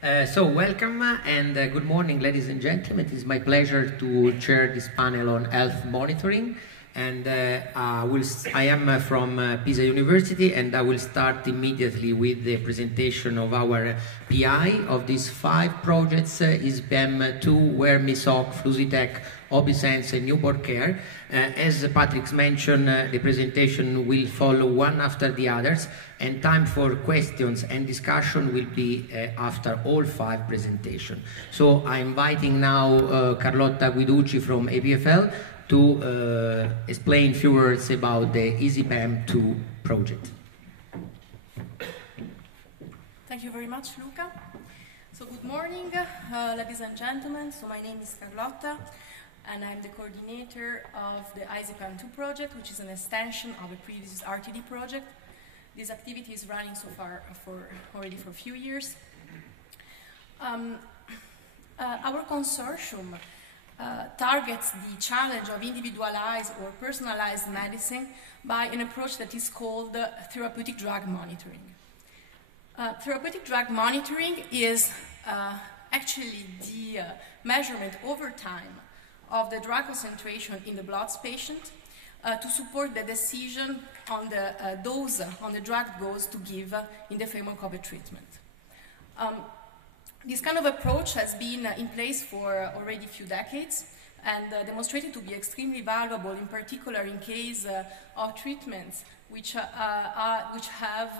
So welcome and good morning, ladies and gentlemen. It is my pleasure to chair this panel on health monitoring. And I am from Pisa University, and I will start immediately with the presentation of our PI of these 5 projects, ISyPeM 2, WearMeSoC, FlusiTex, ObeSense, and NewbornCare. As Patrick mentioned, the presentation will follow one after the others, and time for questions and discussion will be after all 5 presentations. So I'm inviting now Carlotta Guiducci from EPFL to explain a few words about the ISyPeM 2 project. Thank you very much, Luca. So good morning, ladies and gentlemen. So my name is Carlotta, and I'm the coordinator of the ISyPeM 2 project, which is an extension of a previous RTD project. This activity is running so far already for a few years. Our consortium targets the challenge of individualized or personalized medicine by an approach that is called therapeutic drug monitoring. Therapeutic drug monitoring is actually the measurement over time of the drug concentration in the blood patient to support the decision on the dose, on the drug dose to give in the framework of a treatment. This kind of approach has been in place for already a few decades and demonstrated to be extremely valuable, in particular in case of treatments which have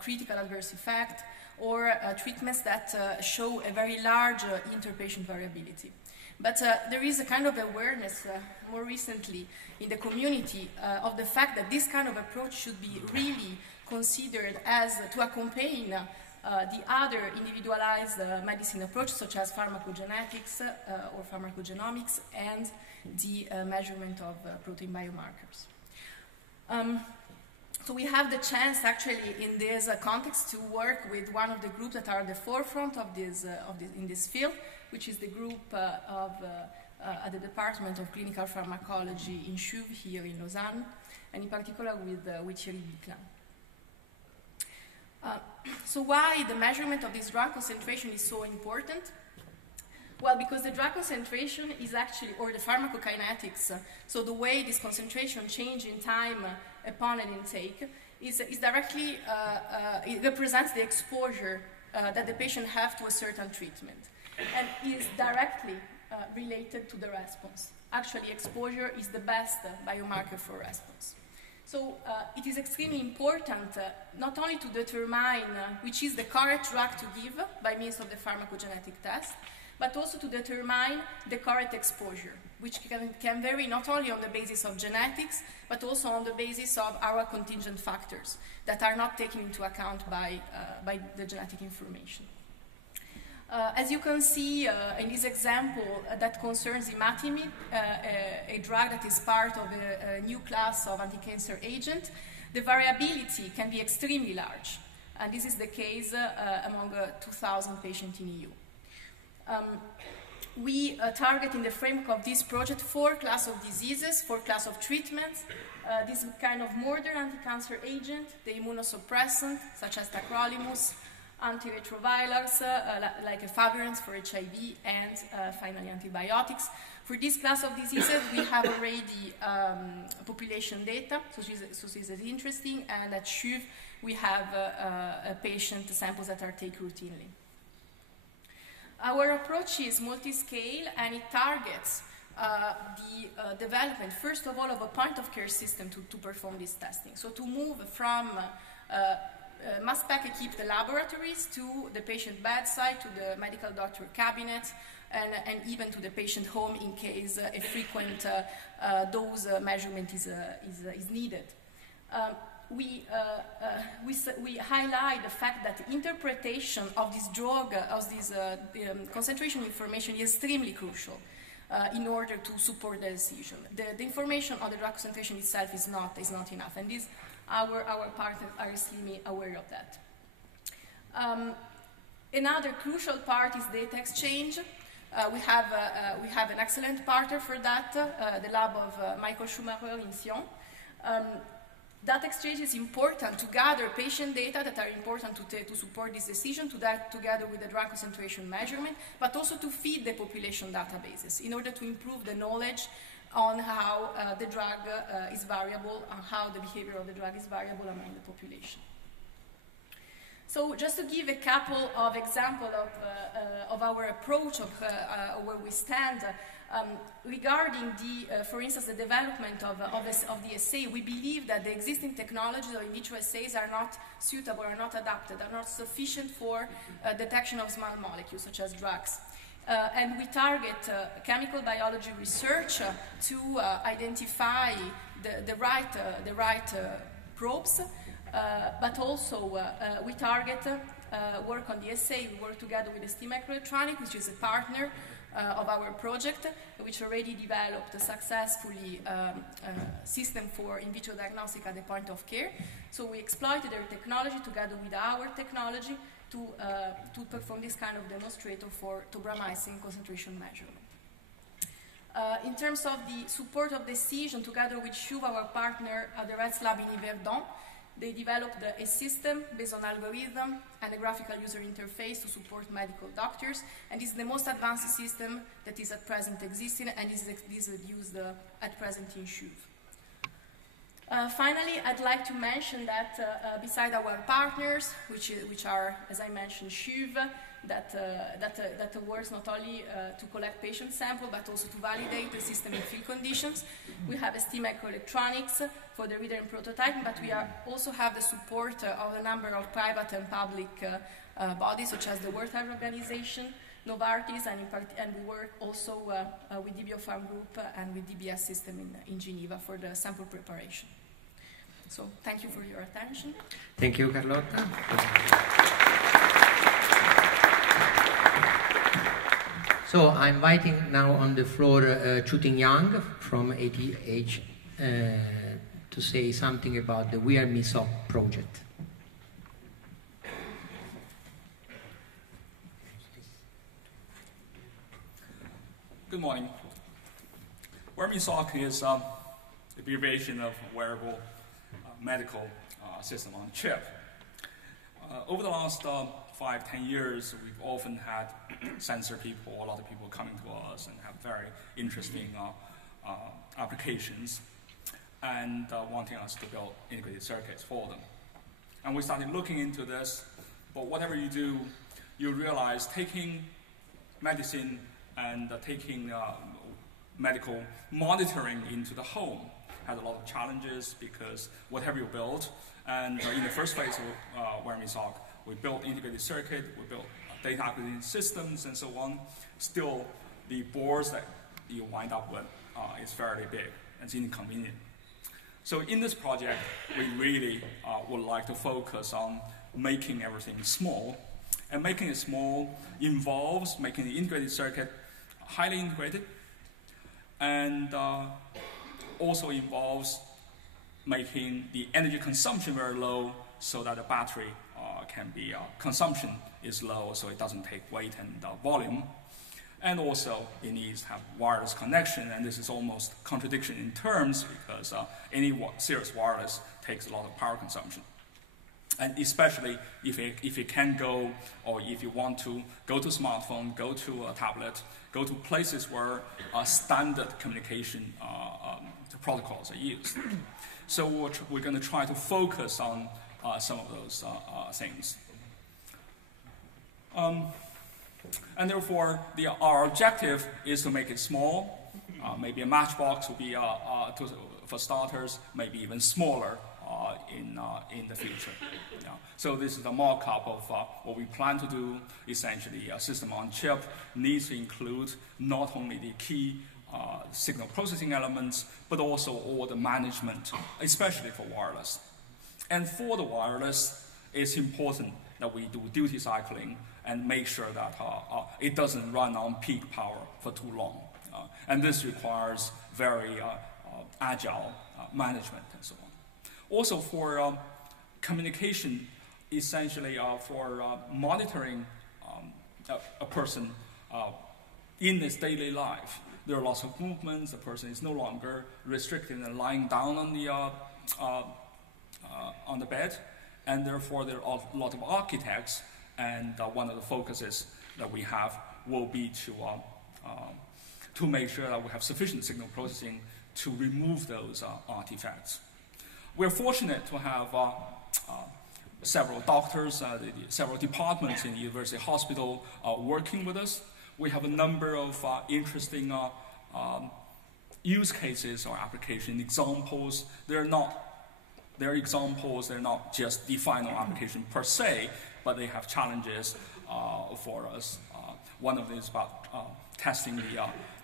critical adverse effect or treatments that show a very large interpatient variability. But there is a kind of awareness more recently in the community of the fact that this kind of approach should be really considered as to accompany the other individualized medicine approach, such as pharmacogenetics or pharmacogenomics, and the measurement of protein biomarkers. So we have the chance, actually, in this context, to work with one of the groups that are at the forefront of this, in this field, which is the group at the Department of Clinical Pharmacology in CHUV here in Lausanne, and in particular with Thierry. So why the measurement of this drug concentration is so important? Well, because the drug concentration is actually, or the pharmacokinetics, so the way this concentration changes in time upon an intake, is directly, it represents the exposure that the patient has to a certain treatment, and is directly related to the response. Actually, exposure is the best biomarker for response. So it is extremely important not only to determine which is the correct drug to give by means of the pharmacogenetic test, but also to determine the correct exposure, which can vary not only on the basis of genetics, but also on the basis of our contingent factors that are not taken into account by the genetic information. As you can see in this example that concerns imatinib, a drug that is part of a new class of anti-cancer agent, the variability can be extremely large. And this is the case among 2,000 patients in EU. We target in the framework of this project 4 classes of diseases, 4 classes of treatments. This kind of modern anti-cancer agent, the immunosuppressant, such as tacrolimus, antiretrovirals like efavirenz for HIV, and finally antibiotics. For this class of diseases, we have already population data, so this is interesting, and at CHUV we have patient samples that are taken routinely. Our approach is multi-scale, and it targets the development, first of all, of a point-of-care system to perform this testing. So to move from mass spec equipped laboratories to the patient bedside, to the medical doctor cabinet, and even to the patient home in case a frequent dose measurement is needed. We highlight the fact that interpretation of this drug, of this concentration information, is extremely crucial in order to support the decision. The information on the drug concentration itself is not enough, and this our partners are extremely aware of that. Another crucial part is data exchange. We have an excellent partner for that, the lab of Michael Schumacher in Sion. Data exchange is important to gather patient data that are important to support this decision, together with the drug concentration measurement, but also to feed the population databases in order to improve the knowledge on how the drug is variable, and how the behavior of the drug is variable among the population. So just to give a couple of examples of our approach of where we stand, regarding for instance, the development of the assay, we believe that the existing technologies of in vitro assays are not suitable, are not adapted, are not sufficient for detection of small molecules such as drugs. And we target chemical biology research to identify the right probes, but also we target work on the assay. We work together with ST Microelectronics, which is a partner of our project, which already developed a successfully system for in vitro diagnostic at the point of care. So we exploited their technology together with our technology to perform this kind of demonstrator for tobramycin concentration measurement. In terms of the support of decision, together with Shuv, our partner at the Reds Lab in Yverdon, they developed a system based on algorithm and a graphical user interface to support medical doctors, and this is the most advanced system that is at present existing, and is used at present in Shuv. Finally, I'd like to mention that beside our partners, which are, as I mentioned, Shuv, that works not only to collect patient sample, but also to validate the system in field conditions. We have ST Microelectronics for the reader and prototyping, but we also have the support of a number of private and public bodies, such as the World Health Organization, Novartis, and we work also with DBO Farm Group and with DBS System in Geneva for the sample preparation. So thank you for your attention. Thank you, Carlotta. So I'm inviting now on the floor Chuting Yang from ETHZ to say something about the WearMeSoC project. Good morning. WearMeSoC is an abbreviation of wearable medical system on chip. Over the last 5-10 years, we've often had sensor people, a lot of people coming to us and have very interesting applications and wanting us to build integrated circuits for them. And we started looking into this, but whatever you do, you realize taking medicine and taking medical monitoring into the home has a lot of challenges, because whatever you build, and in the first phase of WearMeSoC, we built integrated circuit, we built data acquisition systems and so on. Still, the boards that you wind up with is fairly big and it's inconvenient. So in this project, we really would like to focus on making everything small. And making it small involves making the integrated circuit highly integrated, and also involves making the energy consumption very low, so that the battery can be consumption is low, so it doesn't take weight and volume. And also it needs to have wireless connection, and this is almost contradiction in terms, because any serious wireless takes a lot of power consumption. And especially if it can go, or if you want to go to smartphone, go to a tablet, go to places where standard communication protocols are used. So we're going to try to focus on some of those things. And therefore, our objective is to make it small. Maybe a matchbox will be, for starters, maybe even smaller in the future. Yeah. So this is a mock-up of what we plan to do. Essentially, a system on chip needs to include not only the key signal processing elements, but also all the management, especially for wireless. And for the wireless, it's important that we do duty cycling and make sure that it doesn't run on peak power for too long. And this requires very agile management and so on. Also for communication, essentially for monitoring a person in his daily life. There are lots of movements. The person is no longer restricted and lying down on the on the bed, and therefore there are a lot of architects, and one of the focuses that we have will be to make sure that we have sufficient signal processing to remove those artifacts. We're fortunate to have several doctors, several departments in the university hospital working with us. We have a number of interesting use cases or application examples. They're examples, they're not just the final application per se, but they have challenges for us. One of them is about testing the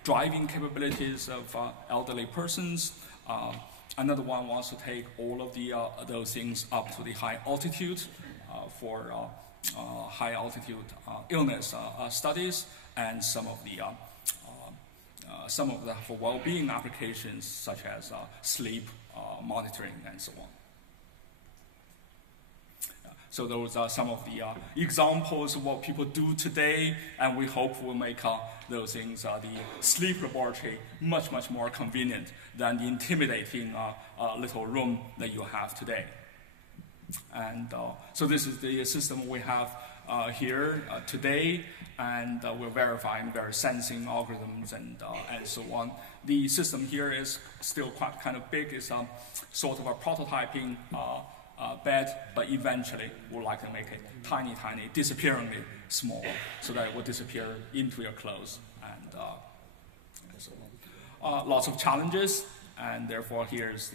driving capabilities of elderly persons. Another one wants to take all of those things up to the high altitude for high altitude illness studies, and some of the for well-being applications such as sleep monitoring and so on. So those are some of the examples of what people do today, and we hope will make those things, the sleep laboratory, much, much more convenient than the intimidating little room that you have today. And so this is the system we have here today, and we're verifying various sensing algorithms and so on. The system here is still quite kind of big. It's sort of a prototyping bed, but eventually we'd like to make it tiny, tiny, disappearingly small, so that it will disappear into your clothes, and so on. Lots of challenges, and therefore here's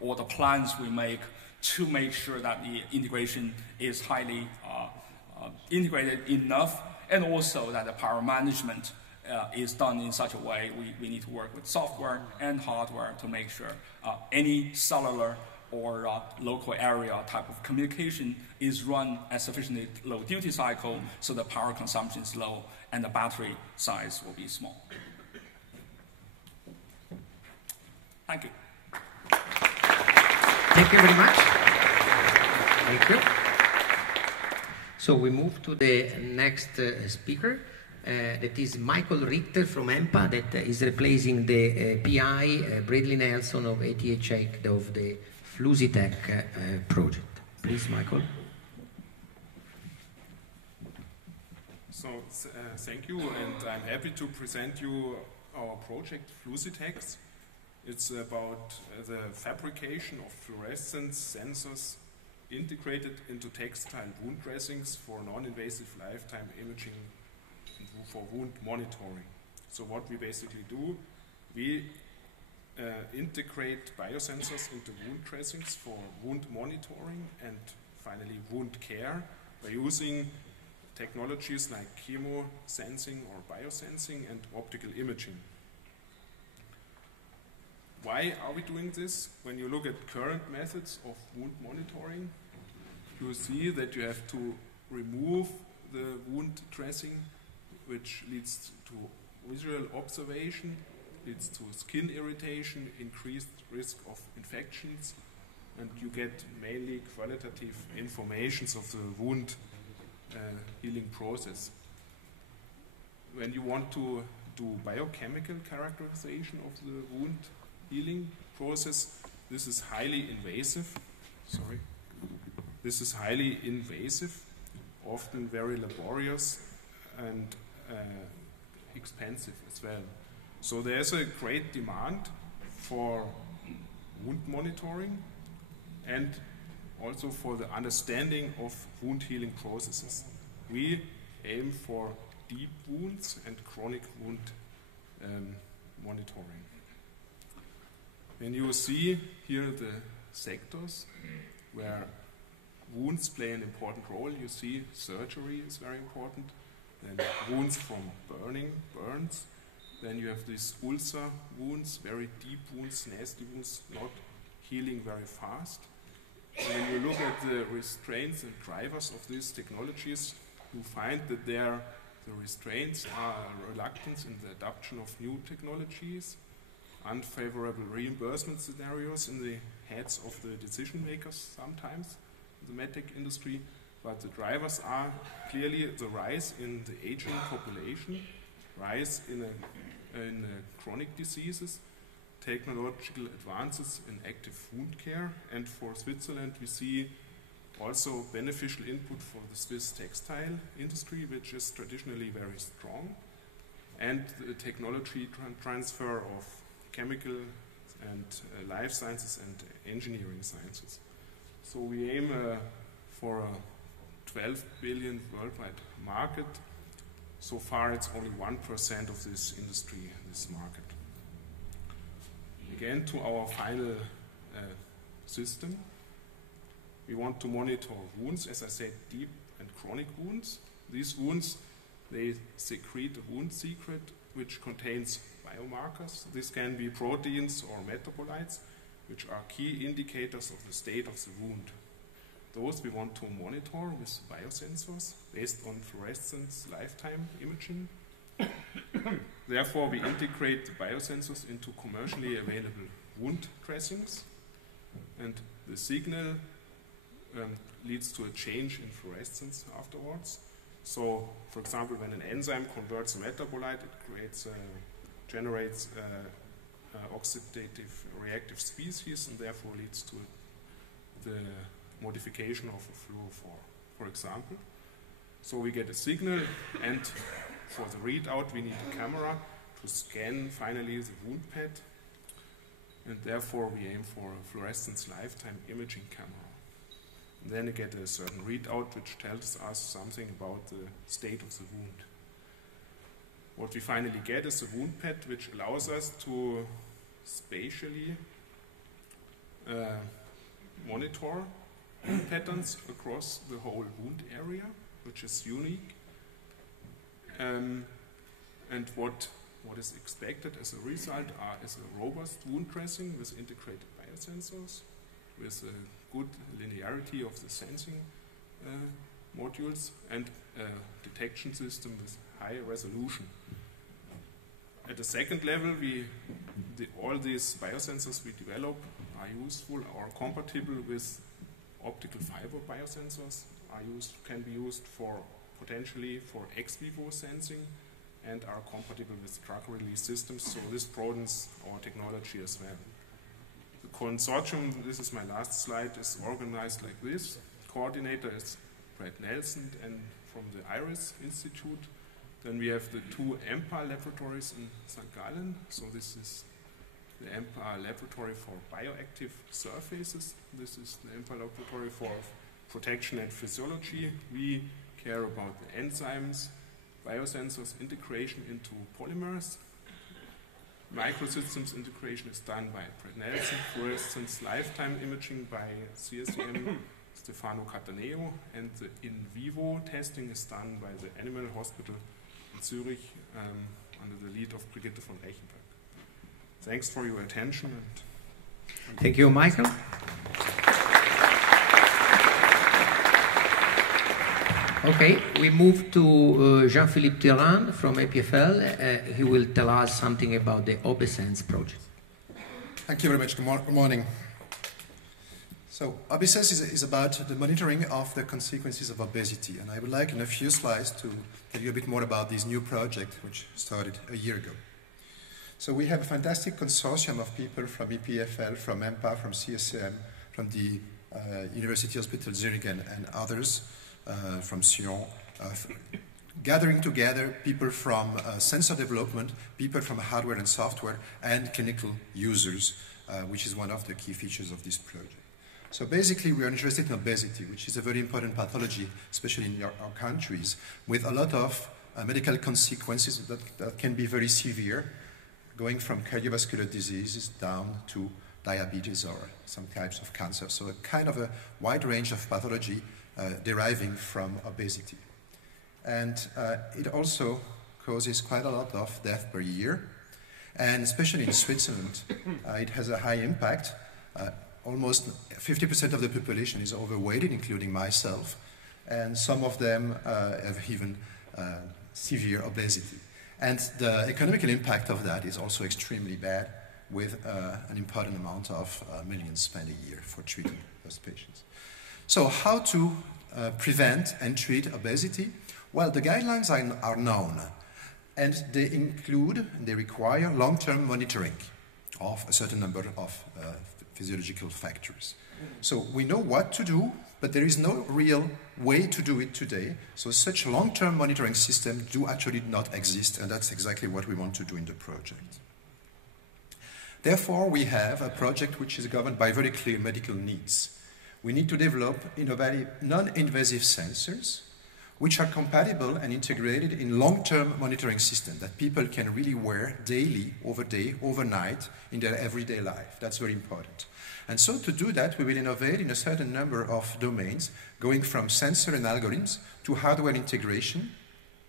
all the plans we make to make sure that the integration is highly integrated enough, and also that the power management is done in such a way we need to work with software and hardware to make sure any cellular or local area type of communication is run at sufficiently low duty cycle, so the power consumption is low and the battery size will be small. Thank you. Thank you very much. Thank you. So we move to the next speaker. That is Michael Richter from EMPA, that is replacing the PI, Bradley Nelson of ETHZ of the FlusiTex project. Please, Michael. So thank you, and I'm happy to present you our project FlusiTex. It's about the fabrication of fluorescence sensors integrated into textile wound dressings for non-invasive lifetime imaging for wound monitoring. So what we basically do, we integrate biosensors into wound dressings for wound monitoring and finally wound care by using technologies like chemo sensing or biosensing and optical imaging. Why are we doing this? When you look at current methods of wound monitoring, you see that you have to remove the wound dressing, which leads to visual observation, leads to skin irritation, increased risk of infections, and you get mainly qualitative informations of the wound healing process. When you want to do biochemical characterization of the wound healing process, this is highly invasive. This is highly invasive, often very laborious and expensive as well. So there's a great demand for wound monitoring and also for the understanding of wound healing processes. We aim for deep wounds and chronic wound monitoring. When you see here the sectors where wounds play an important role, you see surgery is very important, then wounds from burns, then you have these ulcer wounds, very deep wounds, nasty wounds, not healing very fast. And when you look at the restraints and drivers of these technologies, you find that the restraints are reluctance in the adoption of new technologies, unfavorable reimbursement scenarios in the heads of the decision makers sometimes in the medtech industry, but the drivers are clearly the rise in the aging population, rise in chronic diseases, technological advances in active wound care, and for Switzerland we see also beneficial input for the Swiss textile industry, which is traditionally very strong, and the technology transfer of chemical and life sciences and engineering sciences. So we aim for a 12 billion worldwide market. So far it's only 1% of this industry, this market. Again, to our final system. We want to monitor wounds, as I said, deep and chronic wounds. These wounds, they secrete a wound secret which contains biomarkers. This can be proteins or metabolites, which are key indicators of the state of the wound. Those we want to monitor with biosensors based on fluorescence lifetime imaging. Therefore, we integrate the biosensors into commercially available wound dressings, and the signal leads to a change in fluorescence afterwards. So, for example, when an enzyme converts a metabolite, it generates oxidative reactive species, and therefore leads to the modification of a fluorophore, for example. So we get a signal, and for the readout we need a camera to scan finally the wound pad, and therefore we aim for a fluorescence lifetime imaging camera. And then you get a certain readout which tells us something about the state of the wound. What we finally get is a wound pad which allows us to spatially monitor wound patterns across the whole wound area, which is unique. And what is expected as a result is a robust wound dressing with integrated biosensors, with a good linearity of the sensing modules, and a detection system with high resolution. At the second level, all these biosensors we develop are useful or compatible with optical fiber biosensors, can be used potentially for ex vivo sensing, and are compatible with drug release systems, so this broadens our technology as well. The consortium, this is my last slide, is organized like this. Coordinator is Brad Nelson and from the IRIS Institute. Then we have the two EMPA laboratories in St. Gallen. So this is the EMPA laboratory for bioactive surfaces. This is the EMPA laboratory for protection and physiology. We care about the enzymes, biosensors integration into polymers. Microsystems integration is done by Brad Nelson, fluorescence lifetime imaging by CSM Stefano Cataneo, and the in vivo testing is done by the Animal Hospital in Zurich under the lead of Brigitte von Reichenberg. Thanks for your attention. Thank you, Michael. Okay, we move to Jean-Philippe Thiran from EPFL. He will tell us something about the ObeSense project. Thank you very much. Good morning. So, ObeSense is about the monitoring of the consequences of obesity, and I would like in a few slides to tell you a bit more about this new project which started a year ago. So we have a fantastic consortium of people from EPFL, from EMPA, from CSM, from the University Hospital Zurich and others, from Sion, gathering together people from sensor development, people from hardware and software, and clinical users, which is one of the key features of this project. So basically we are interested in obesity, which is a very important pathology, especially in our countries, with a lot of medical consequences that can be very severe, going from cardiovascular diseases down to diabetes or some types of cancer. So a kind of a wide range of pathology deriving from obesity. And it also causes quite a lot of death per year. And especially in Switzerland, it has a high impact. Almost 50% of the population is overweighted, including myself. And some of them have even severe obesity. And the economical impact of that is also extremely bad, with an important amount of millions spent a year for treating those patients. So how to prevent and treat obesity? Well, the guidelines are known, and they require long-term monitoring of a certain number of physiological factors. So we know what to do, but there is no real way to do it today. So such long-term monitoring systems do actually not exist, and that's exactly what we want to do in the project. Therefore, we have a project which is governed by very clear medical needs. We need to develop innovative, non-invasive sensors which are compatible and integrated in long-term monitoring systems that people can really wear daily, overnight, in their everyday life. That's very important. And so to do that, we will innovate in a certain number of domains, going from sensor and algorithms to hardware integration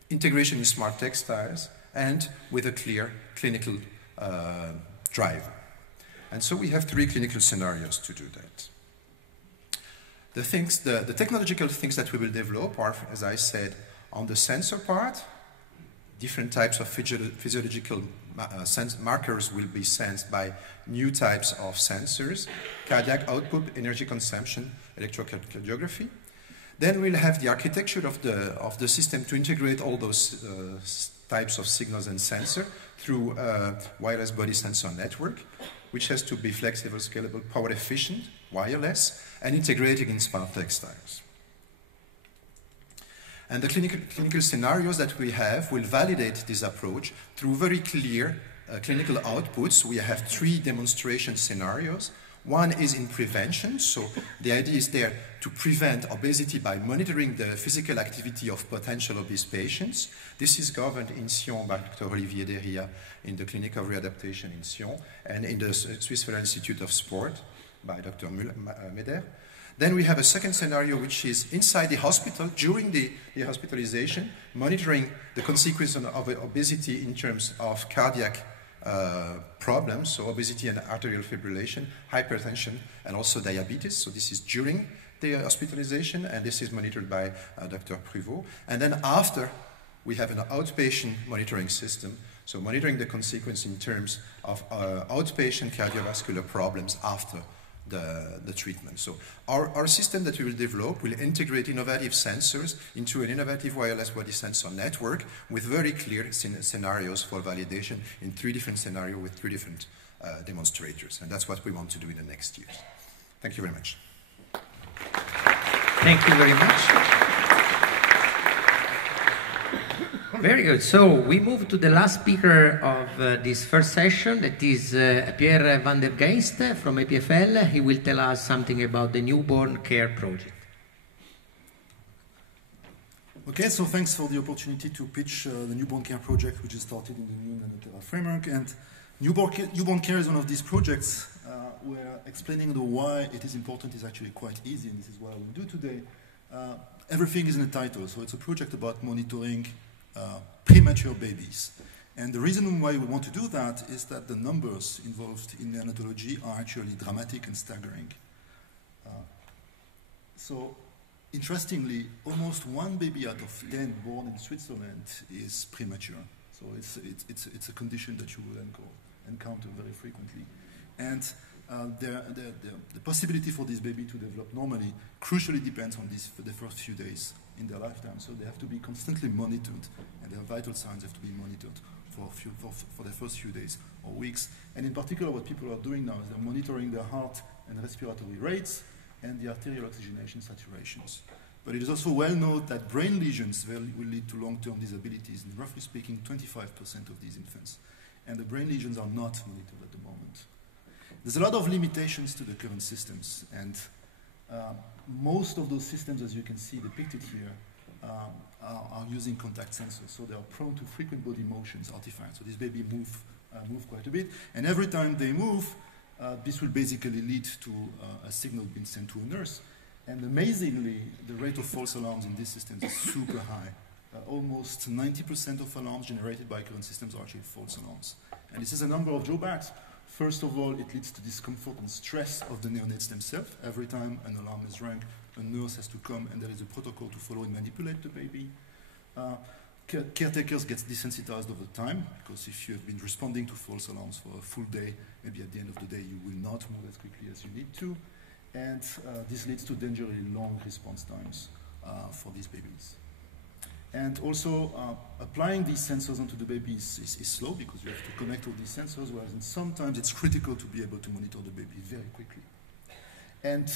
in smart textiles, and with a clear clinical driver. And so we have 3 clinical scenarios to do that. The technological things that we will develop are, as I said, on the sensor part. Different types of physiological markers will be sensed by new types of sensors: cardiac output, energy consumption, electrocardiography. Then we'll have the architecture of the system to integrate all those types of signals and sensor through a wireless body sensor network, which has to be flexible, scalable, power efficient, wireless, and integrated in smart textiles. And the clinical scenarios that we have will validate this approach through very clear clinical outputs. We have 3 demonstration scenarios. One is in prevention, so the idea is there to prevent obesity by monitoring the physical activity of potential obese patients. This is governed in Sion by Dr. Olivier Derria in the Clinic of Readaptation in Sion, and in the Swiss Federal Institute of Sport by Dr. Meder. Then we have a second scenario which is inside the hospital during the hospitalization, monitoring the consequences of obesity in terms of cardiac problems, so obesity and arterial fibrillation, hypertension, and also diabetes. So this is during the hospitalization, and this is monitored by Dr. Pruvot. And then after, we have an outpatient monitoring system, so monitoring the consequence in terms of outpatient cardiovascular problems after the treatment. So our system that we will develop will integrate innovative sensors into an innovative wireless body sensor network with very clear scenarios for validation in 3 different scenarios with 3 different demonstrators. And that's what we want to do in the next years. Thank you very much. Thank you very much. Very good. So we move to the last speaker of this first session. That is Pierre Vandergheynst from EPFL. He will tell us something about the NewbornCare project. Okay, so thanks for the opportunity to pitch the NewbornCare project, which is started in the new Nano-Tera framework. And NewbornCare is one of these projects where explaining the why it is important is actually quite easy, and this is what I will do today. Everything is in the title, so it's a project about monitoring premature babies. And the reason why we want to do that is that the numbers involved in neonatology are actually dramatic and staggering. So, interestingly, almost 1 baby out of 10 born in Switzerland is premature. So it's a condition that you will encounter very frequently. And the possibility for this baby to develop normally crucially depends on the first few days in their lifetime. So they have to be constantly monitored, and their vital signs have to be monitored for the first few days or weeks. And in particular, what people are doing now is they're monitoring their heart and respiratory rates and the arterial oxygenation saturations. But it is also well known that brain lesions will lead to long-term disabilities, and roughly speaking, 25% of these infants. And the brain lesions are not monitored at the moment. There's a lot of limitations to the current systems, and most of those systems, as you can see depicted here, are using contact sensors, so they are prone to frequent body motions, artifacts. So this baby move quite a bit, and every time they move, this will basically lead to a signal being sent to a nurse. And amazingly, the rate of false alarms in these systems is super high. Almost 90% of alarms generated by current systems are actually false alarms. And this is a number of drawbacks. First of all, it leads to discomfort and stress of the neonates themselves. Every time an alarm is rung, a nurse has to come, and there is a protocol to follow and manipulate the baby. Caretakers get desensitized over time, because if you have been responding to false alarms for a full day, maybe at the end of the day you will not move as quickly as you need to. And this leads to dangerously long response times for these babies. And also, applying these sensors onto the baby is slow because you have to connect all these sensors, whereas sometimes it's critical to be able to monitor the baby very quickly. And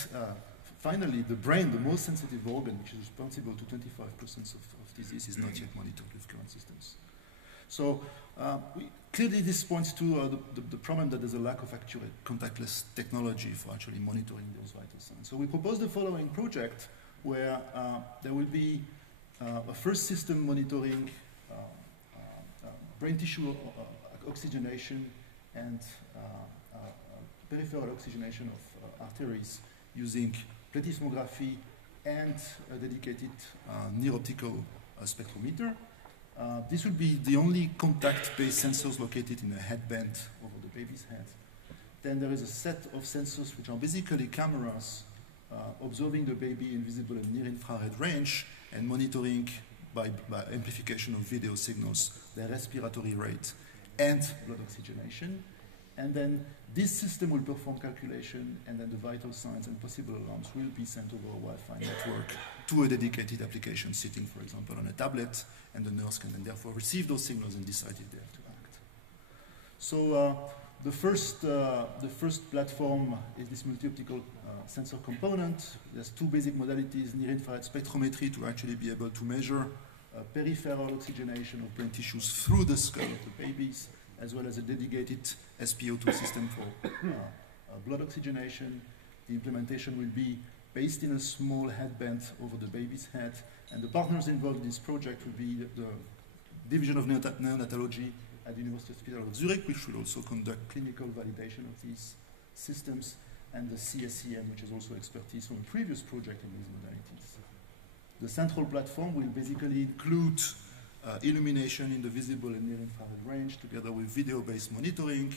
finally, the brain, the most sensitive organ, which is responsible to 25% of disease, is not yet monitored with current systems. So clearly this points to the problem that there's a lack of accurate contactless technology for actually monitoring those vital signs. So we propose the following project where there will be a first system monitoring brain tissue oxygenation and peripheral oxygenation of arteries using plethysmography and a dedicated near-optical spectrometer. This will be the only contact-based sensors located in a headband over the baby's head. Then there is a set of sensors which are basically cameras observing the baby in visible and near-infrared range and monitoring by amplification of video signals their respiratory rate and blood oxygenation. And then this system will perform calculation, and then the vital signs and possible alarms will be sent over a Wi-Fi network to a dedicated application sitting, for example, on a tablet, and the nurse can then therefore receive those signals and decide if they have to act. So the first platform is this multi-optical sensor component. There's two basic modalities: near-infrared spectrometry to actually be able to measure peripheral oxygenation of brain tissues through the skull of the babies, as well as a dedicated SpO2 system for blood oxygenation. The implementation will be based in a small headband over the baby's head, and the partners involved in this project will be the Division of Neonatology at the University Hospital of Zurich, which will also conduct clinical validation of these systems, and the CSEM, which has also expertise from a previous project in these modalities. The central platform will basically include illumination in the visible and near-infrared range, together with video-based monitoring.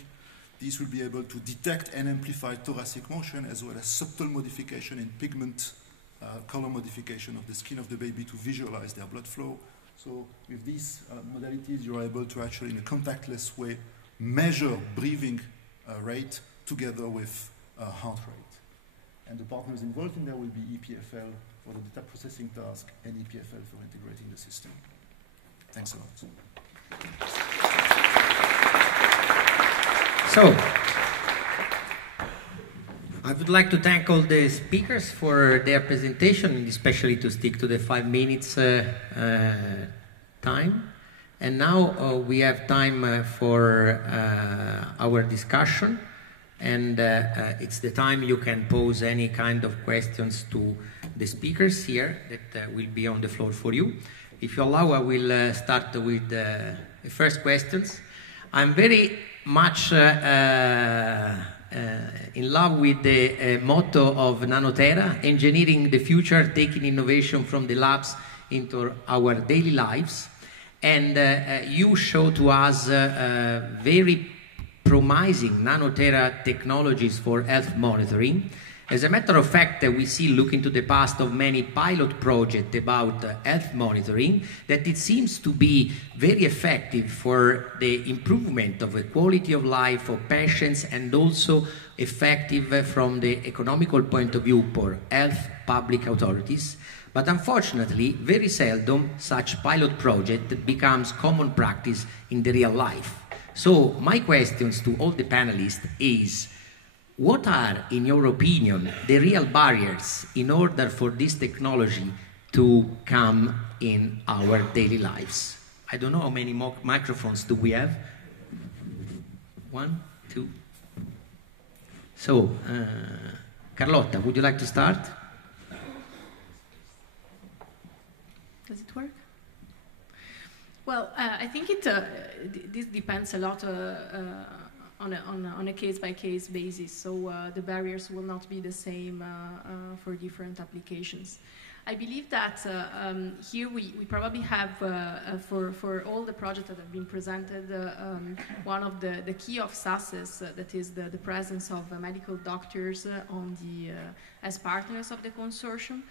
These will be able to detect and amplify thoracic motion, as well as subtle modification in pigment, color modification of the skin of the baby to visualize their blood flow. So with these modalities, you're able to actually, in a contactless way, measure breathing rate together with heart rate. And the partners involved in there will be EPFL for the data processing task and EPFL for integrating the system. Thanks a lot. So, I would like to thank all the speakers for their presentation, and especially to stick to the 5 minutes time. And now we have time for our discussion, and it's the time you can pose any kind of questions to the speakers here that will be on the floor for you. If you allow, I will start with the first questions. I'm very much in love with the motto of Nano-Tera, engineering the future, taking innovation from the labs into our daily lives. And you show to us very promising Nano-Tera technologies for health monitoring. As a matter of fact, we see, looking to the past of many pilot projects about health monitoring, that it seems to be very effective for the improvement of the quality of life of patients, and also effective from the economical point of view for health public authorities. But unfortunately, very seldom such pilot project becomes common practice in the real life. So my questions to all the panelists is, what are, in your opinion, the real barriers in order for this technology to come in our daily lives? I don't know how many microphones do we have. 1, 2. So, Carlotta, would you like to start? Does it work? Well, I think this depends a lot on a case-by-case basis, so the barriers will not be the same for different applications. I believe that here we probably have, for all the projects that have been presented, one of the key of success that is the presence of medical doctors on as partners of the consortium.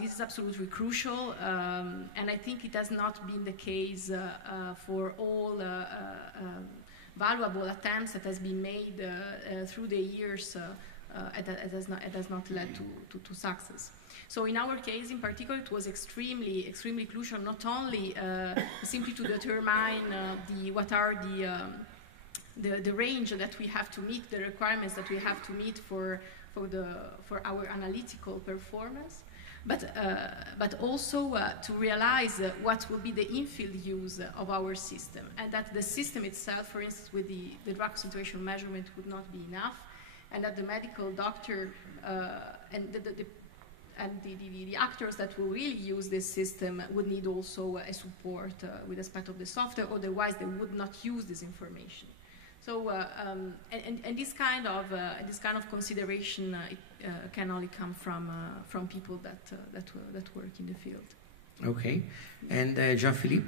This is absolutely crucial, and I think it has not been the case for all valuable attempts that has been made through the years it has not led to success. So in our case, in particular, it was extremely crucial not only simply to determine what are the range that we have to meet, the requirements that we have to meet for our analytical performance, but also to realize what will be the in-field use of our system, and that the system itself, for instance, with the drug concentration measurement would not be enough, and that the medical doctor and the actors that will really use this system would need also a support with respect of the software, otherwise they would not use this information. So, and this kind of consideration can only come from people that work in the field. Okay, and Jean-Philippe.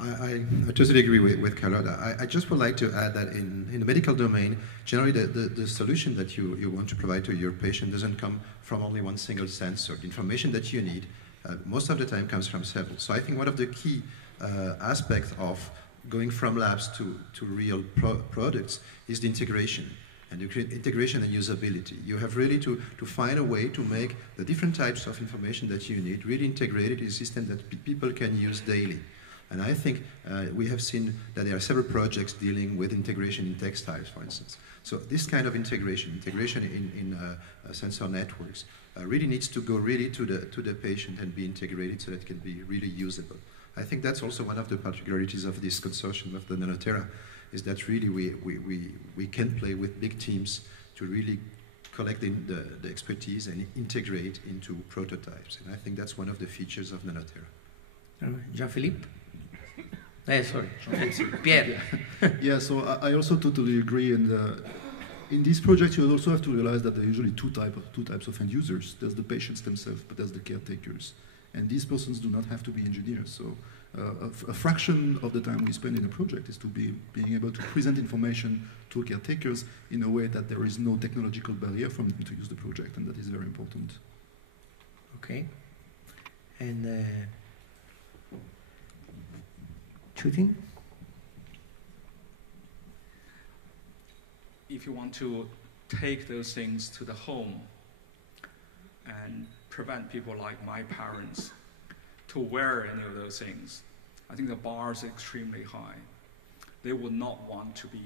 I totally agree with Carlotta. I just would like to add that in the medical domain, generally the solution that you want to provide to your patient doesn't come from only one single sensor. The information that you need most of the time comes from several. So I think one of the key aspects of going from labs to real products is the integration. And integration and usability. You have really to find a way to make the different types of information that you need really integrated in a system that people can use daily. And I think we have seen that there are several projects dealing with integration in textiles, for instance. So this kind of integration in sensor networks really needs to go really to the patient and be integrated so that it can be really usable. I think that's also one of the particularities of this consortium of the Nano-Tera, is that really we can play with big teams to really collect the expertise and integrate into prototypes. And I think that's one of the features of Nano-Tera. Jean-Philippe? Sorry, Pierre. Yeah, so I also totally agree. And in this project, you also have to realize that there are usually two types of end users. There's the patients themselves, but there's the caretakers. And these persons do not have to be engineers. So a fraction of the time we spend in a project is to being able to present information to caretakers in a way that there is no technological barrier for them to use the project, and that is very important. Okay. And Chutin? If you want to take those things to the home and prevent people like my parents to wear any of those things, I think the bar is extremely high. They would not want to be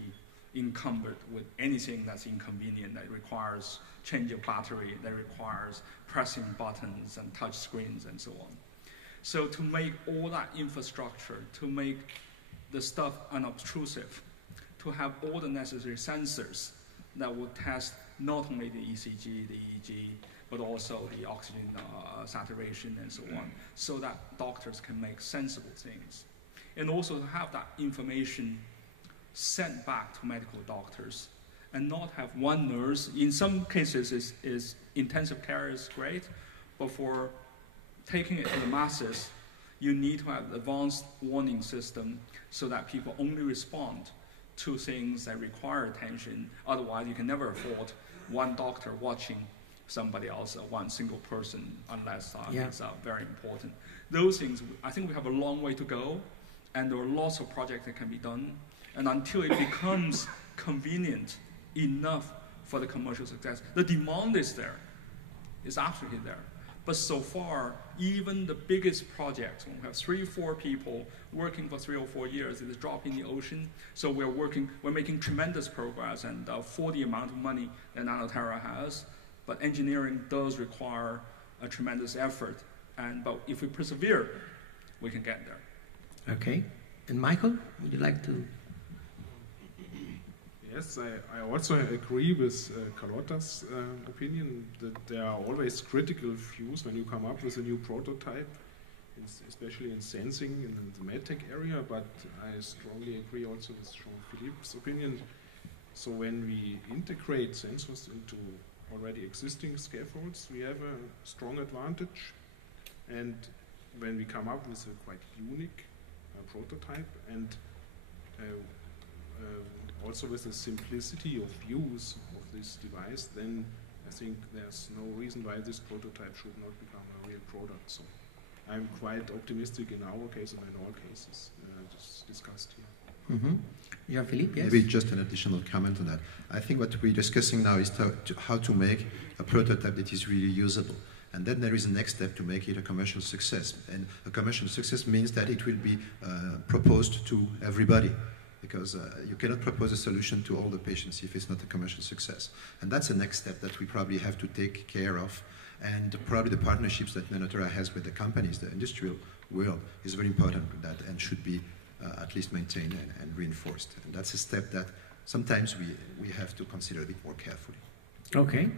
encumbered with anything that's inconvenient, that requires change of battery, that requires pressing buttons and touch screens and so on. So to make all that infrastructure, to make the stuff unobtrusive, to have all the necessary sensors that would test not only the ECG, the EEG, but also the oxygen saturation and so on, so that doctors can make sensible things. And also to have that information sent back to medical doctors and not have one nurse. In some cases, is intensive care is great, but for taking it to the masses, you need to have an advanced warning system so that people only respond to things that require attention. Otherwise, you can never afford one doctor watching somebody else, one single person, unless it's very important. Those things, I think we have a long way to go, and there are lots of projects that can be done. And until it becomes convenient enough for the commercial success, the demand is there. It's absolutely there. But so far, even the biggest projects, when we have 3 or 4 people working for 3 or 4 years, it is a drop in the ocean. So we're making tremendous progress, and for the amount of money that Nano-Tera has. But engineering does require a tremendous effort. But if we persevere, we can get there. Okay. And Michael, would you like to? Yes, I also agree with Carlotta's opinion that there are always critical views when you come up with a new prototype, especially in sensing in the medtech area, but I strongly agree also with Jean-Philippe's opinion. So when we integrate sensors into already existing scaffolds, we have a strong advantage. And when we come up with a quite unique prototype and also with the simplicity of use of this device, then I think there's no reason why this prototype should not become a real product. So I'm quite optimistic in our case and in all cases discussed here. Mm-hmm. Jean-Philippe, yes? Maybe just an additional comment on that. I think what we're discussing now is how to make a prototype that is really usable. And then there is a next step to make it a commercial success. And a commercial success means that it will be proposed to everybody, because you cannot propose a solution to all the patients if it's not a commercial success. And that's the next step that we probably have to take care of. And probably the partnerships that Nano-Tera has with the companies, the industrial world, is very important with that and should be at least maintained and reinforced. And that's a step that sometimes we have to consider a bit more carefully. Okay.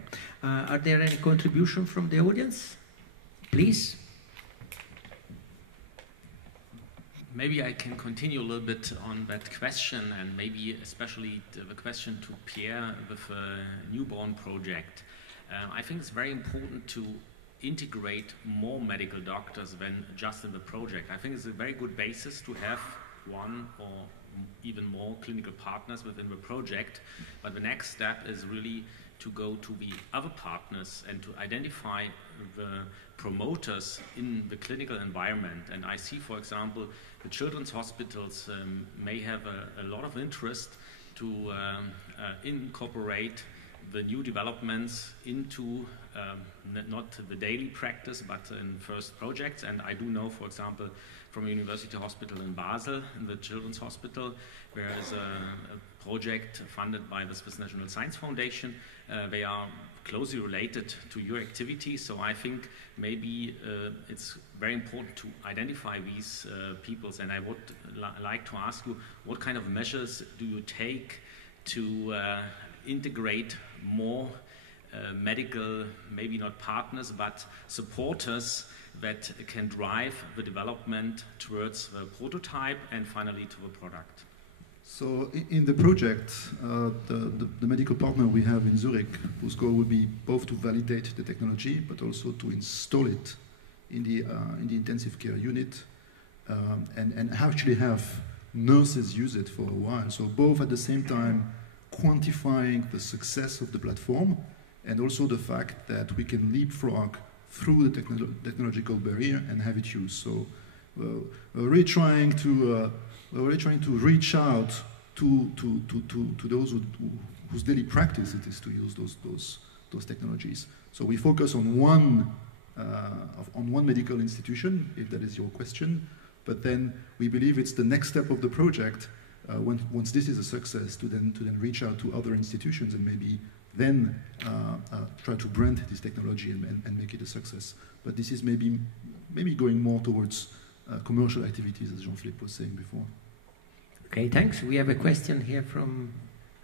Are there any contributions from the audience? Please. Maybe I can continue a little bit on that question, and maybe especially the question to Pierre with a newborn project. I think it's very important to integrate more medical doctors than just in the project. I think it's a very good basis to have one or even more clinical partners within the project, but the next step is really to go to the other partners and to identify the promoters in the clinical environment. And I see, for example, the children's hospitals may have a lot of interest to incorporate the new developments into not the daily practice, but in first projects. And I do know, for example, from a university hospital in Basel, in the children's hospital, there is a project funded by the Swiss National Science Foundation. They are closely related to your activities, so I think maybe it's very important to identify these peoples, and I would like to ask you, what kind of measures do you take to integrate more medical, maybe not partners, but supporters that can drive the development towards the prototype and finally to the product? So in the project, the medical partner we have in Zurich, whose goal would be both to validate the technology, but also to install it in the intensive care unit, and actually have nurses use it for a while. So both at the same time quantifying the success of the platform and also the fact that we can leapfrog through the technological barrier and have it used. So we're really trying to reach out to those whose daily practice it is to use those technologies. So we focus on one medical institution, if that is your question, but then we believe it's the next step of the project. Once this is a success, to then reach out to other institutions and maybe then try to brand this technology and make it a success. But this is maybe going more towards commercial activities, as Jean-Philippe was saying before. Okay, thanks. We have a question here from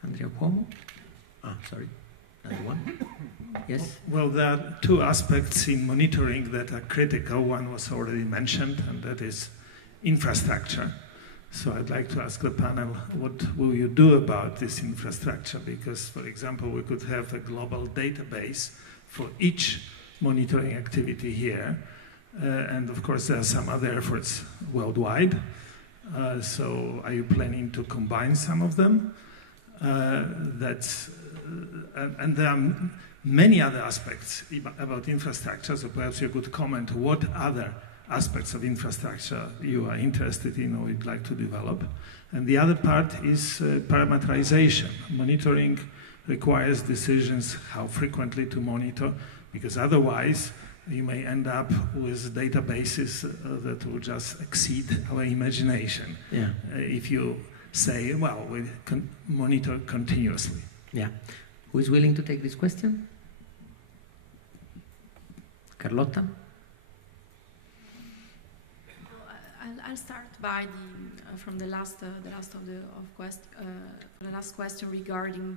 Andrea Cuomo. Sorry, another one. Yes? Well, there are two aspects in monitoring that are critical. One was already mentioned, and that is infrastructure. So I'd like to ask the panel, what will you do about this infrastructure? Because, for example, we could have a global database for each monitoring activity here. And of course, there are some other efforts worldwide. So are you planning to combine some of them? And there are many other aspects about infrastructure, so perhaps you could comment what other aspects of infrastructure you are interested in or you'd like to develop. And the other part is parameterization. Monitoring requires decisions how frequently to monitor, because otherwise you may end up with databases that will just exceed our imagination. Yeah. If you say, well, we can monitor continuously. Yeah. Who is willing to take this question? Carlotta? I'll start by from the last question regarding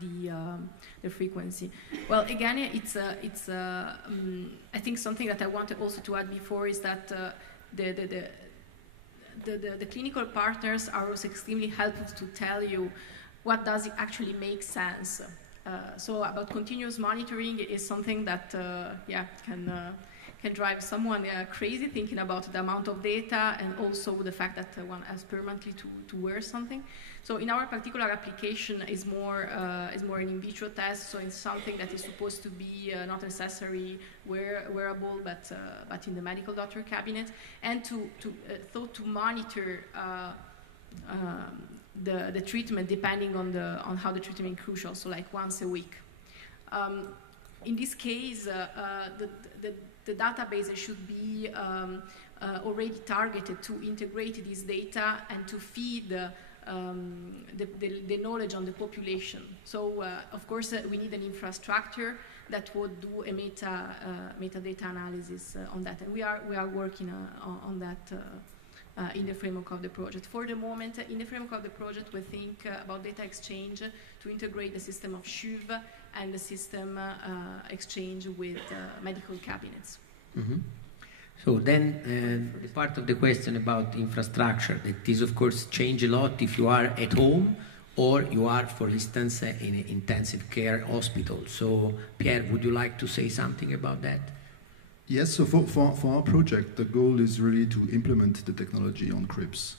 the frequency. Well, again, it's I think something that I wanted also to add before is that the clinical partners are also extremely helpful to tell you what does it actually make sense. So about continuous monitoring is something that can drive someone crazy thinking about the amount of data and also the fact that one has permanently to wear something. So in our particular application is more an in vitro test, so it's something that is supposed to be not necessarily wearable, but in the medical doctor cabinet, and to monitor the treatment depending on how the treatment is crucial, so like once a week. In this case, the database should be already targeted to integrate this data and to feed the knowledge on the population. So, of course, we need an infrastructure that would do a metadata analysis on that, and we are working on that in the framework of the project. For the moment, in the framework of the project, we think about data exchange to integrate the system of SHUV and the system exchange with medical cabinets. Mm-hmm. So then the part of the question about infrastructure, that is of course change a lot if you are at home or you are, for instance, in an intensive care hospital. So Pierre, would you like to say something about that? Yes, so for our project, the goal is really to implement the technology on CRIPS.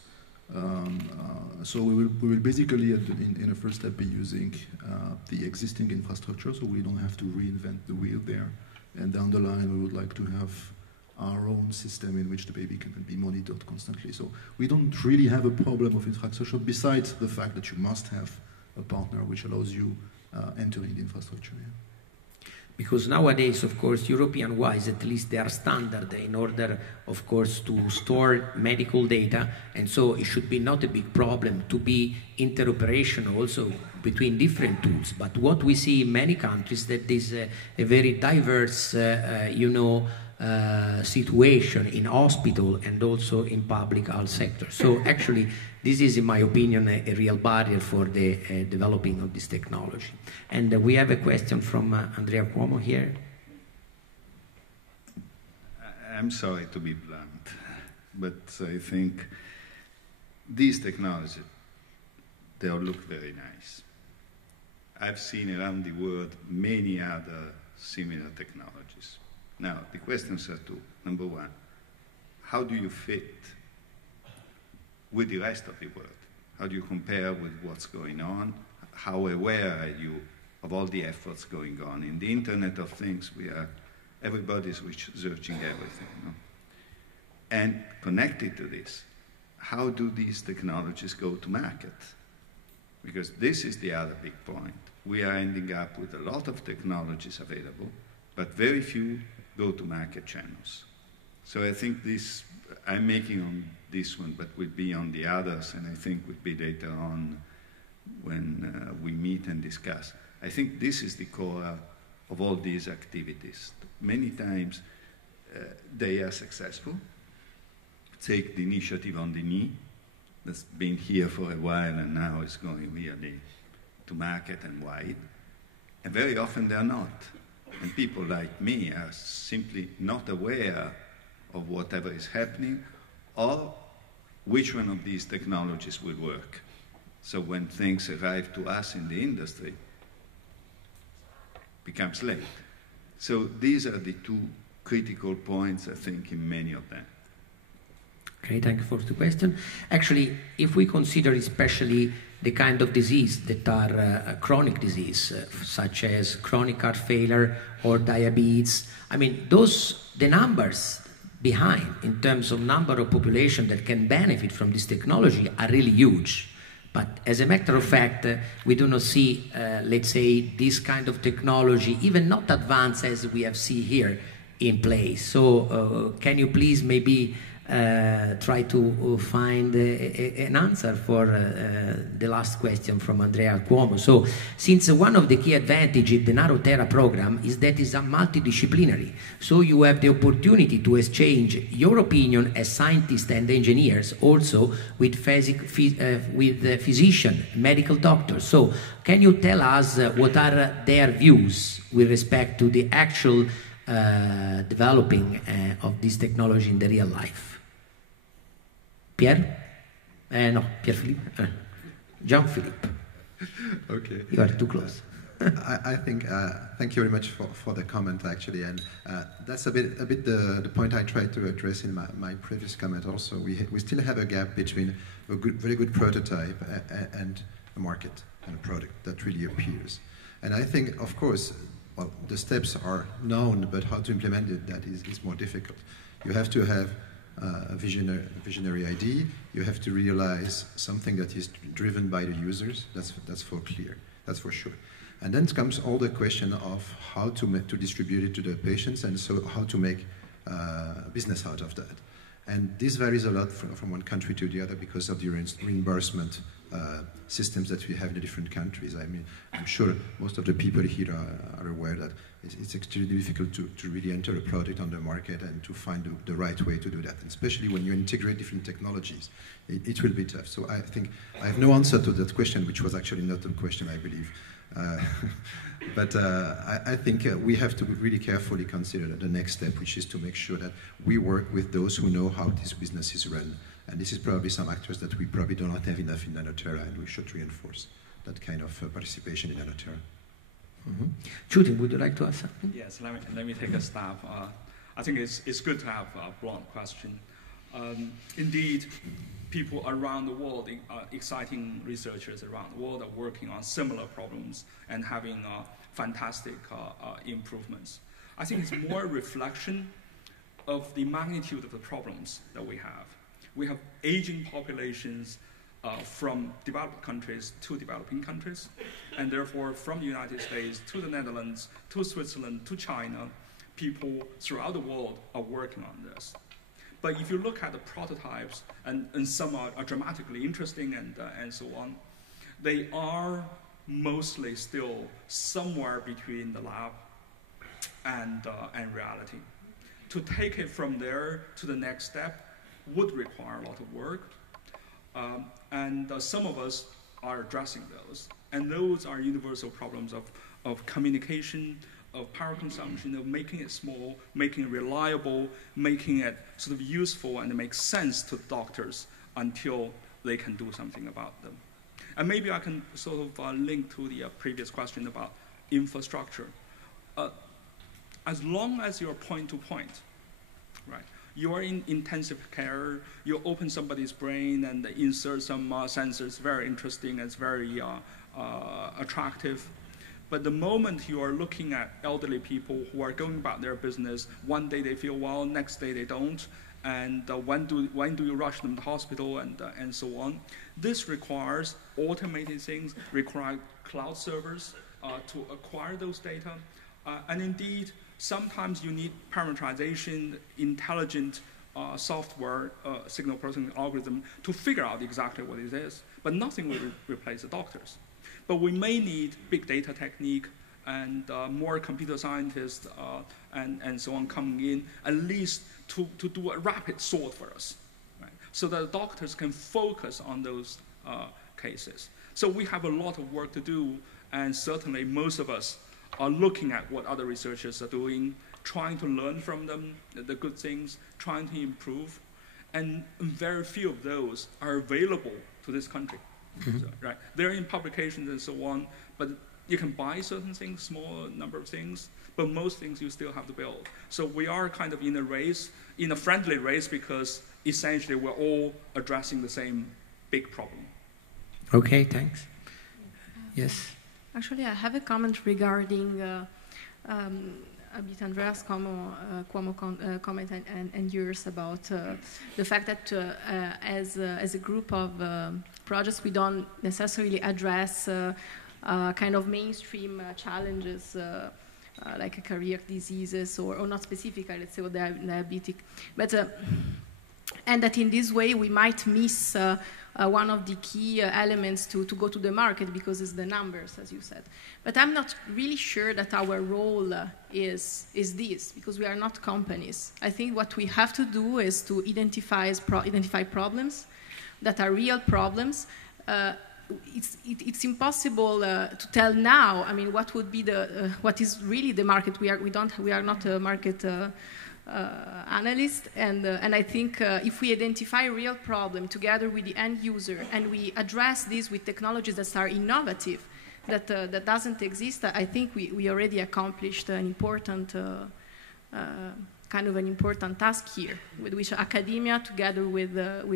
So we will basically, in a first step, be using the existing infrastructure, so we don't have to reinvent the wheel there. And down the line, we would like to have our own system in which the baby can be monitored constantly. So we don't really have a problem of infrastructure, besides the fact that you must have a partner which allows you entering the infrastructure. Yeah. Because nowadays, of course, European-wise, at least they are standard in order, of course, to store medical data, and so it should be not a big problem to be interoperation also between different tools. But what we see in many countries that is a very diverse, situation in hospital and also in public health sector. So actually, this is, in my opinion, a real barrier for the developing of this technology. And we have a question from Andrea Cuomo here. I'm sorry to be blunt, but I think these technologies, they all look very nice. I've seen around the world many other similar technologies. Now, the questions are two. Number one, how do you fit with the rest of the world? How do you compare with what's going on? How aware are you of all the efforts going on? In the Internet of Things, everybody's researching everything. No? And connected to this, how do these technologies go to market? Because this is the other big point. We are ending up with a lot of technologies available, but very few go-to-market channels. So I think this, I'm making on this one, but will be on the others, and I think will be later on when we meet and discuss. I think this is the core of all these activities. Many times they are successful. Take the initiative on the knee, that's been here for a while and now is going really to market and wide. And very often they're not. And people like me are simply not aware of whatever is happening or which one of these technologies will work. So when things arrive to us in the industry, it becomes late. So these are the two critical points, I think, in many of them. Okay, thank you for the question. Actually, if we consider especially the kind of disease that are chronic disease, such as chronic heart failure or diabetes, I mean, the numbers behind in terms of number of population that can benefit from this technology are really huge. But as a matter of fact, we do not see, let's say, this kind of technology, even not advanced as we have seen here, in place. So can you please maybe try to find an answer for the last question from Andrea Cuomo. So, since one of the key advantages of the Nano-Tera program is that it's multidisciplinary, so you have the opportunity to exchange your opinion as scientists and engineers also with physicians, medical doctors. So, can you tell us what are their views with respect to the actual developing of this technology in the real life? Pierre? No, Pierre-Philippe. Jean-Philippe. Okay. You are too close. I think, thank you very much for the comment, actually, and that's a bit the point I tried to address in my previous comment also. We still have a gap between a very good prototype and a market and a product that really appears. And I think, of course, well, the steps are known, but how to implement it, that is more difficult. You have to have a visionary idea. You have to realize something that is driven by the users. That's for clear. That's for sure. And then comes all the question of how to distribute it to the patients, and so how to make business out of that. And this varies a lot from one country to the other because of the reimbursement systems that we have in the different countries. I mean, I'm sure most of the people here are aware that it's extremely difficult to really enter a product on the market and to find the right way to do that. And especially when you integrate different technologies, it will be tough. So I think I have no answer to that question, which was actually not a question, I believe. But I think we have to really carefully consider the next step, which is to make sure that we work with those who know how this business is run. And this is probably some actors that we probably do not have enough in Nano-Tera, and we should reinforce that kind of participation in Nano-Tera. Mm-hmm. Judy, would you like to ask something? Yes, let me take a stab. I think it's good to have a blunt question. Indeed, people around the world, exciting researchers around the world are working on similar problems and having fantastic improvements. I think it's more a reflection of the magnitude of the problems that we have. We have aging populations from developed countries to developing countries, and therefore from the United States to the Netherlands, to Switzerland, to China, people throughout the world are working on this. But if you look at the prototypes, and some are dramatically interesting and so on, they are mostly still somewhere between the lab and reality. To take it from there to the next step would require a lot of work. And some of us are addressing those. And those are universal problems of communication, of power consumption, of making it small, making it reliable, making it sort of useful and make sense to doctors until they can do something about them. And maybe I can sort of link to the previous question about infrastructure. As long as you're point-to-point, right? You're in intensive care, you open somebody's brain and insert some sensors, very interesting, it's very attractive. But the moment you are looking at elderly people who are going about their business, one day they feel well, next day they don't, and when do you rush them to the hospital and so on. This requires automated things, require cloud servers to acquire those data. And indeed, sometimes you need parameterization, intelligent software signal processing algorithm to figure out exactly what it is. But nothing will replace the doctors. But we may need big data technique and more computer scientists and so on coming in, at least to do a rapid sort for us, right? So that the doctors can focus on those cases. So we have a lot of work to do, and certainly most of us are looking at what other researchers are doing, trying to learn from them, the good things, trying to improve, and very few of those are available to this country. Mm-hmm. So, right? They're in publications and so on, but you can buy certain things, small number of things, but most things you still have to build. So we are kind of in a race, in a friendly race, because essentially we're all addressing the same big problem. Okay, thanks. Yes. Actually, I have a comment regarding a bit Andrea's comment and yours about the fact that as a group of projects, we don't necessarily address kind of mainstream challenges like cardiac diseases or not specifically, let's say, or diabetic. But and that in this way we might miss one of the key elements to go to the market, because it's the numbers, as you said. But I'm not really sure that our role is this, because we are not companies. I think what we have to do is to identify problems that are real problems. It's impossible to tell now. I mean, what would be what is really the market? We are not a market analyst, and I think if we identify a real problem together with the end user and we address this with technologies that are innovative, that doesn't exist, I think we already accomplished an important kind of an important task here, with which academia, together with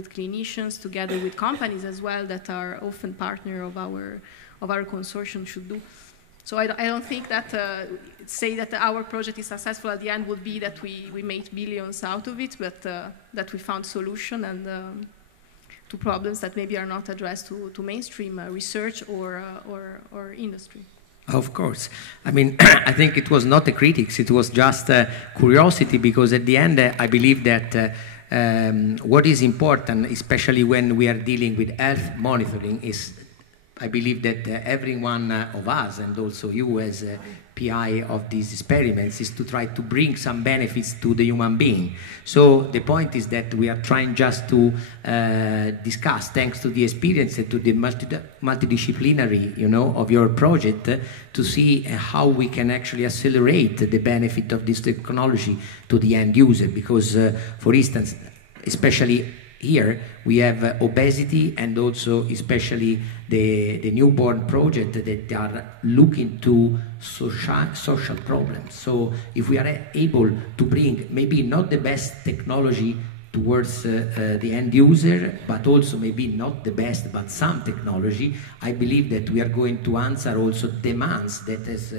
clinicians, together with companies as well that are often partner of our consortium, should do. So I don't think that say that our project is successful at the end would be that we made billions out of it, but that we found solution and to problems that maybe are not addressed to mainstream research or industry. Of course. I mean, I think it was not a critics, it was just curiosity, because at the end I believe that what is important, especially when we are dealing with health monitoring, is I believe that every one of us, and also you as a PI of these experiments, is to try to bring some benefits to the human being. So the point is that we are trying just to discuss, thanks to the experience and to the multidisciplinary, of your project, to see how we can actually accelerate the benefit of this technology to the end user. Because, for instance, especially here we have obesity and also especially the newborn project that are looking to social problems. So if we are able to bring maybe not the best technology towards the end user, but also maybe not the best, but some technology, I believe that we are going to answer also demands that, as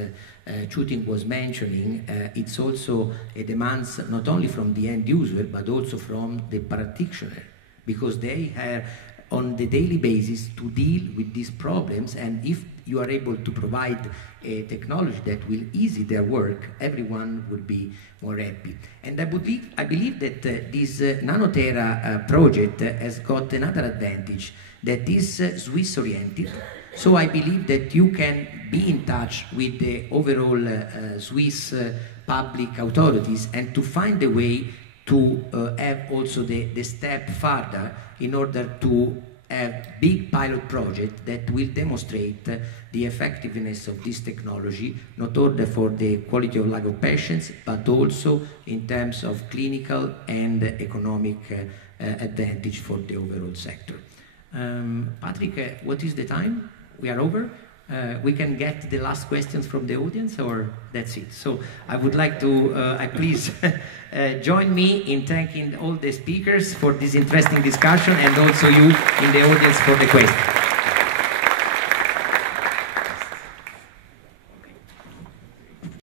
Chuting was mentioning, it's also a demands not only from the end user, but also from the practitioner, because they have on the daily basis to deal with these problems, and if you are able to provide a technology that will ease their work, everyone would be more happy. And I believe that this Nano-Tera project has got another advantage, that is Swiss oriented. So I believe that you can be in touch with the overall Swiss public authorities and to find a way to have also the step further in order to have big pilot project that will demonstrate the effectiveness of this technology, not only for the quality of life of patients, but also in terms of clinical and economic advantage for the overall sector. Patrick, what is the time? We are over. We can get the last questions from the audience, or that's it. So I would like to please join me in thanking all the speakers for this interesting discussion, and also you in the audience for the questions.